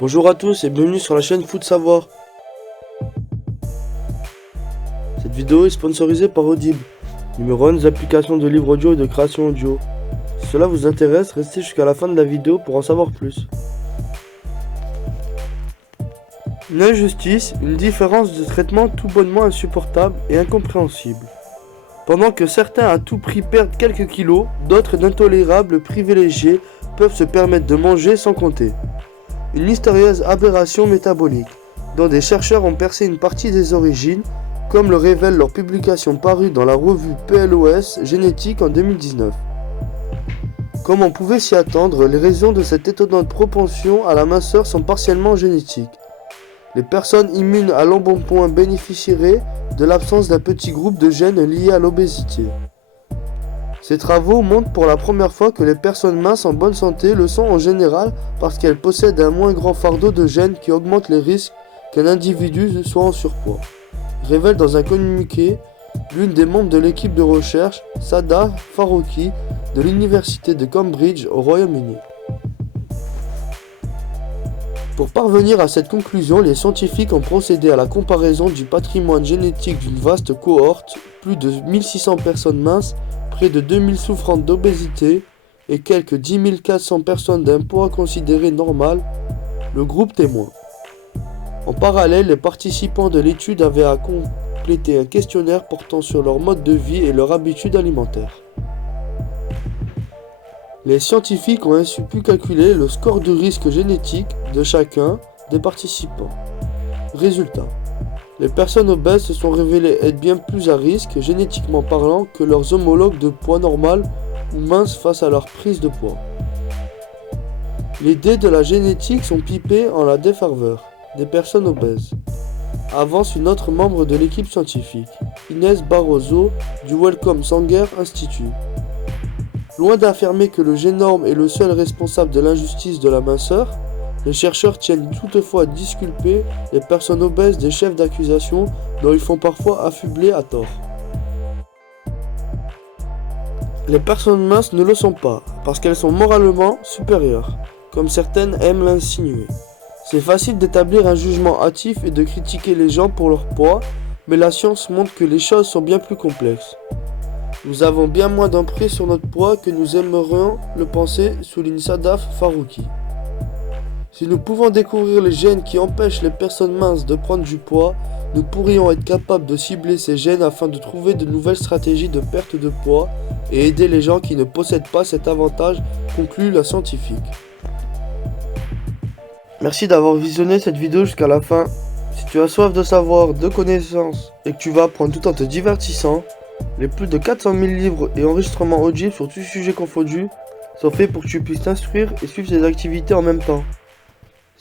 Bonjour à tous et bienvenue sur la chaîne Foot Savoir. Cette vidéo est sponsorisée par Audible, numéro 1 des applications de livres audio et de création audio. Si cela vous intéresse, restez jusqu'à la fin de la vidéo pour en savoir plus. Une injustice, une différence de traitement tout bonnement insupportable et incompréhensible. Pendant que certains à tout prix perdent quelques kilos, d'autres d'intolérables privilégiés peuvent se permettre de manger sans compter. Une mystérieuse aberration métabolique, dont des chercheurs ont percé une partie des origines, comme le révèle leur publication parue dans la revue PLOS Génétique en 2019. Comme on pouvait s'y attendre, les raisons de cette étonnante propension à la minceur sont partiellement génétiques. Les personnes immunes à l'embonpoint bénéficieraient de l'absence d'un petit groupe de gènes liés à l'obésité. Ces travaux montrent pour la première fois que les personnes minces en bonne santé le sont en général parce qu'elles possèdent un moins grand fardeau de gènes qui augmentent les risques qu'un individu soit en surpoids, révèle dans un communiqué l'une des membres de l'équipe de recherche, Sada Farouki, de l'université de Cambridge au Royaume-Uni. Pour parvenir à cette conclusion, les scientifiques ont procédé à la comparaison du patrimoine génétique d'une vaste cohorte, plus de 1600 personnes minces, près de 2000 souffrantes d'obésité et quelques 10 400 personnes d'un poids considéré normal, le groupe témoin. En parallèle, les participants de l'étude avaient à compléter un questionnaire portant sur leur mode de vie et leurs habitudes alimentaires. Les scientifiques ont ainsi pu calculer le score de risque génétique de chacun des participants. Résultat. Les personnes obèses se sont révélées être bien plus à risque, génétiquement parlant, que leurs homologues de poids normal ou minces face à leur prise de poids. Les dés de la génétique sont pipés en la défaveur des personnes obèses, avance une autre membre de l'équipe scientifique, Inès Barroso, du Wellcome Sanger Institute. Loin d'affirmer que le génome est le seul responsable de l'injustice de la minceur, les chercheurs tiennent toutefois à disculper les personnes obèses des chefs d'accusation dont ils font parfois affubler à tort. Les personnes minces ne le sont pas, parce qu'elles sont moralement supérieures, comme certaines aiment l'insinuer. C'est facile d'établir un jugement hâtif et de critiquer les gens pour leur poids, mais la science montre que les choses sont bien plus complexes. Nous avons bien moins d'emprise sur notre poids que nous aimerions le penser, souligne Sadaf Farouki. Si nous pouvons découvrir les gènes qui empêchent les personnes minces de prendre du poids, nous pourrions être capables de cibler ces gènes afin de trouver de nouvelles stratégies de perte de poids et aider les gens qui ne possèdent pas cet avantage, conclut la scientifique. Merci d'avoir visionné cette vidéo jusqu'à la fin. Si tu as soif de savoir, de connaissances et que tu vas apprendre tout en te divertissant, les plus de 400 000 livres et enregistrements audibles sur tous sujets confondus sont faits pour que tu puisses t'instruire et suivre tes activités en même temps.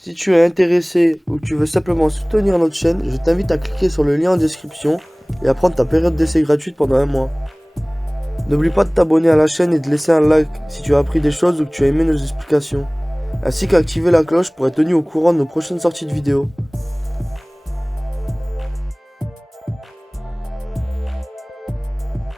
Si tu es intéressé ou que tu veux simplement soutenir notre chaîne, je t'invite à cliquer sur le lien en description et à prendre ta période d'essai gratuite pendant un mois. N'oublie pas de t'abonner à la chaîne et de laisser un like si tu as appris des choses ou que tu as aimé nos explications, ainsi qu'activer la cloche pour être tenu au courant de nos prochaines sorties de vidéos.